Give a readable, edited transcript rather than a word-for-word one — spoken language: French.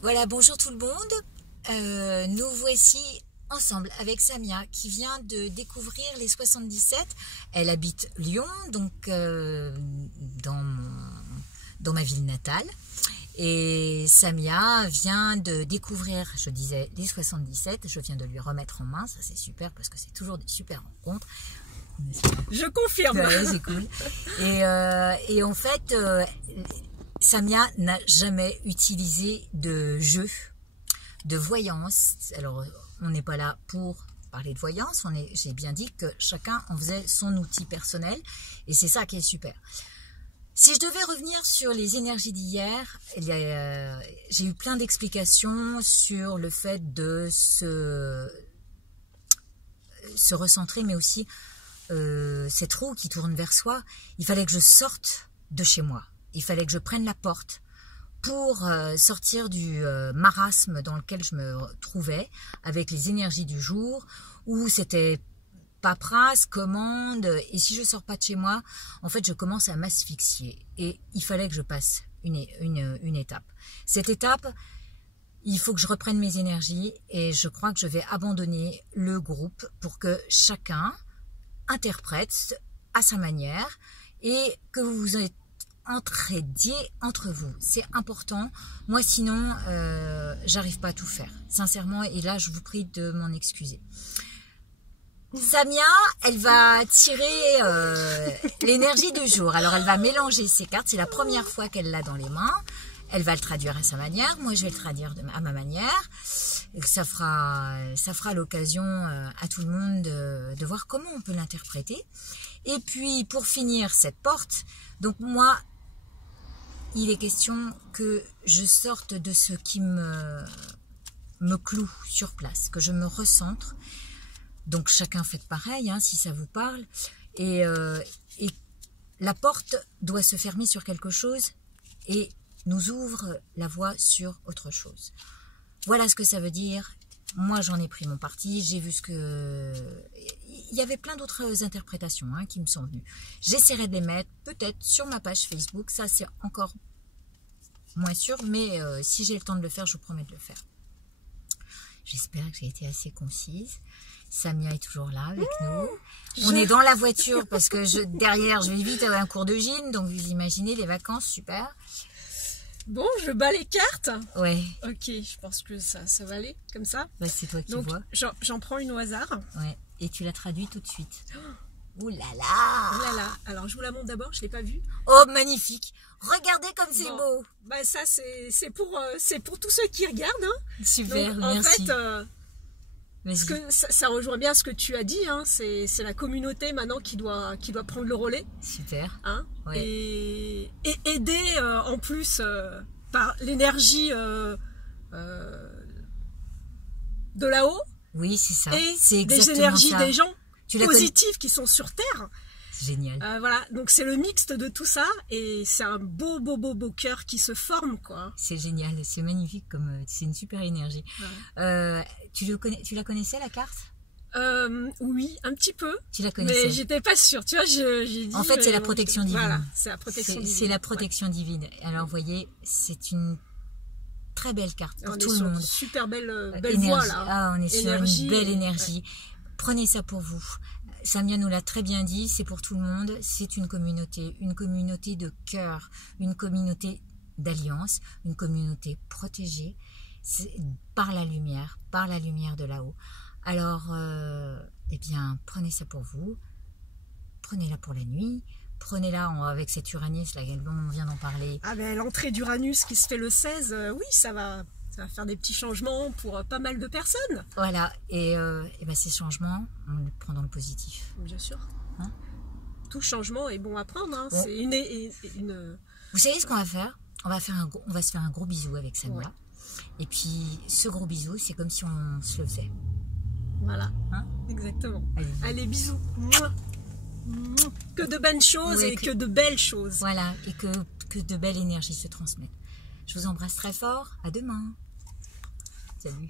Voilà, bonjour tout le monde. Nous voici ensemble avec Samia qui vient de découvrir les 77. Elle habite Lyon, donc dans ma ville natale. Et Samia vient de découvrir, je disais, les 77. Je viens de lui remettre en main, ça c'est super parce que c'est toujours des super rencontres. Je confirme. Ouais, c'est cool. Et en fait, Samia n'a jamais utilisé de jeu de voyance. Alors, on n'est pas là pour parler de voyance. J'ai bien dit que chacun en faisait son outil personnel. Et c'est ça qui est super. Si je devais revenir sur les énergies d'hier, j'ai eu plein d'explications sur le fait de se recentrer, mais aussi cette roue qui tourne vers soi. Il fallait que je sorte de chez moi. Il fallait que je prenne la porte pour sortir du marasme dans lequel je me trouvais, avec les énergies du jour, où c'était paperasse, commande, et si je sors pas de chez moi, en fait, je commence à m'asphyxier. Et il fallait que je passe une étape. Cette étape, il faut que je reprenne mes énergies, et je crois que je vais abandonner le groupe pour que chacun interprète à sa manière, et que vous vous entraidiez entre vous. C'est important. Moi, sinon, j'arrive pas à tout faire. Sincèrement, et là, je vous prie de m'en excuser. Samia, elle va tirer l'énergie du jour. Alors, elle va mélanger ses cartes. C'est la première fois qu'elle l'a dans les mains. Elle va le traduire à sa manière. Moi, je vais le traduire à ma manière. Et ça fera l'occasion à tout le monde de voir comment on peut l'interpréter. Et puis, pour finir cette porte, donc moi, il est question que je sorte de ce qui me cloue sur place, que je me recentre. Donc, chacun fait pareil, hein, si ça vous parle. Et la porte doit se fermer sur quelque chose et nous ouvre la voie sur autre chose. Voilà ce que ça veut dire. Moi, j'en ai pris mon parti. J'ai vu ce que... Il y avait plein d'autres interprétations qui me sont venues. J'essaierai de les mettre peut-être sur ma page Facebook. Ça, c'est encore moins sûr. Mais si j'ai le temps de le faire, je vous promets de le faire. J'espère que j'ai été assez concise. Samia est toujours là avec nous. On est dans la voiture parce que derrière, je vais vite à un cours de gym. Donc, vous imaginez les vacances, super. Bon, je bats les cartes. Ouais. Ok, je pense que ça va aller comme ça. Bah, c'est toi qui donc, vois. J'en prends une au hasard. Ouais. Et tu la traduis tout de suite. Ouh là là. Oh là là. Alors, je vous la montre d'abord, je ne l'ai pas vue. Oh, magnifique. Regardez comme c'est beau. Bah, ça, c'est pour tous ceux qui regardent. Hein. Super, donc, merci. En fait, ça rejoint bien ce que tu as dit. Hein. C'est la communauté maintenant qui doit prendre le relais. Super. Hein. Ouais. Et aider en plus par l'énergie de là-haut. Oui, c'est ça. Et c'est des énergies ça. des gens positifs qui sont sur Terre. Génial. Voilà, donc c'est le mixte de tout ça et c'est un beau cœur qui se forme, quoi. C'est génial, c'est magnifique, c'est une super énergie. Ouais. Tu la connaissais la carte? Oui, un petit peu. Tu la connaissais? Mais j'étais pas sûre, tu vois, j'ai dit... En fait, c'est la protection divine. Voilà, c'est la protection divine. C'est la protection divine. Alors, vous voyez, c'est une très belle carte pour tout le monde. Super belle voix, là. Ah, on est sur une belle énergie. Ouais. Prenez ça pour vous. Samia nous l'a très bien dit, c'est pour tout le monde, c'est une communauté de cœur, une communauté d'alliance, une communauté protégée par la lumière de là-haut. Alors, eh bien, prenez ça pour vous, prenez-la pour la nuit, prenez-la avec cet Uranus, là, dont on vient d'en parler. Ah ben, l'entrée d'Uranus qui se fait le 16, oui, ça va faire des petits changements pour pas mal de personnes. Voilà, et ben ces changements, on les prend dans le positif. Bien sûr. Hein? Tout changement est bon à prendre. Hein. Bon. C'est une... Vous savez ce qu'on va faire? On va se faire un gros bisou avec Samia. Ouais. Et puis, ce gros bisou, c'est comme si on se le faisait. Voilà, hein? Exactement. Allez, bisous. Mouah. Mouah. Que de bonnes choses et que de belles choses. Voilà, et que de belles énergies se transmettent. Je vous embrasse très fort. À demain. Salut.